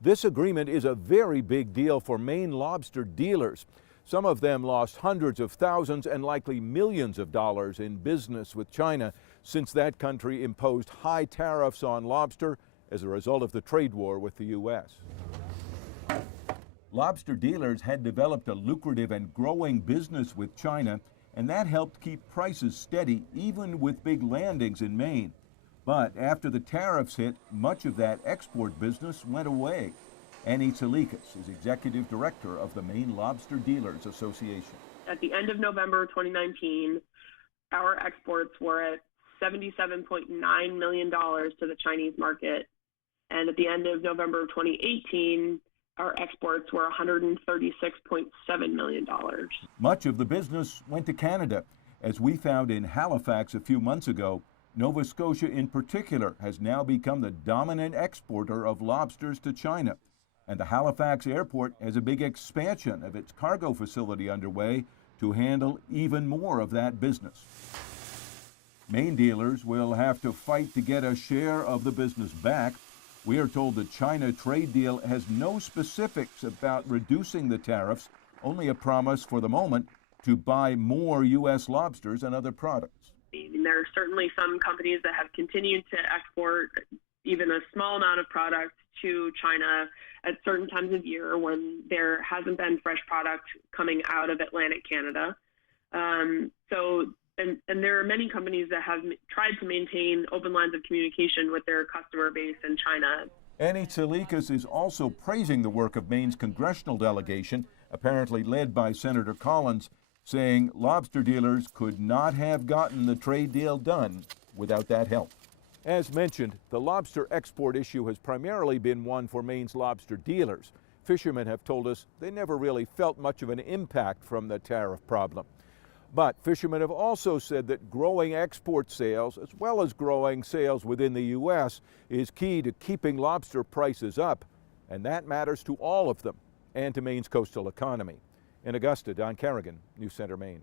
This agreement is a very big deal for Maine lobster dealers. Some of them lost hundreds of thousands and likely millions of dollars in business with China since that country imposed high tariffs on lobster as a result of the trade war with the U.S. Lobster dealers had developed a lucrative and growing business with China, and that helped keep prices steady even with big landings in Maine. But after the tariffs hit, much of that export business went away. Annie Tsalikas is executive director of the Maine Lobster Dealers Association. At the end of November 2019, our exports were at $77.9 million to the Chinese market. And at the end of November 2018, our exports were $136.7 million. Much of the business went to Canada. As we found in Halifax a few months ago, Nova Scotia in particular has now become the dominant exporter of lobsters to China. And the Halifax airport has a big expansion of its cargo facility underway to handle even more of that business. Maine dealers will have to fight to get a share of the business back. We are told the China trade deal has no specifics about reducing the tariffs, only a promise for the moment to buy more U.S. lobsters and other products. There are certainly some companies that have continued to export even a small amount of product to China at certain times of year when there hasn't been fresh product coming out of Atlantic Canada. And there are many companies that have tried to maintain open lines of communication with their customer base in China. Annie Tsalikas is also praising the work of Maine's congressional delegation, apparently led by Senator Collins, saying lobster dealers could not have gotten the trade deal done without that help. As mentioned, the lobster export issue has primarily been one for Maine's lobster dealers. Fishermen have told us they never really felt much of an impact from the tariff problem. But fishermen have also said that growing export sales, as well as growing sales within the U.S., is key to keeping lobster prices up, and that matters to all of them and to Maine's coastal economy. In Augusta, Don Kerrigan, News Center, Maine.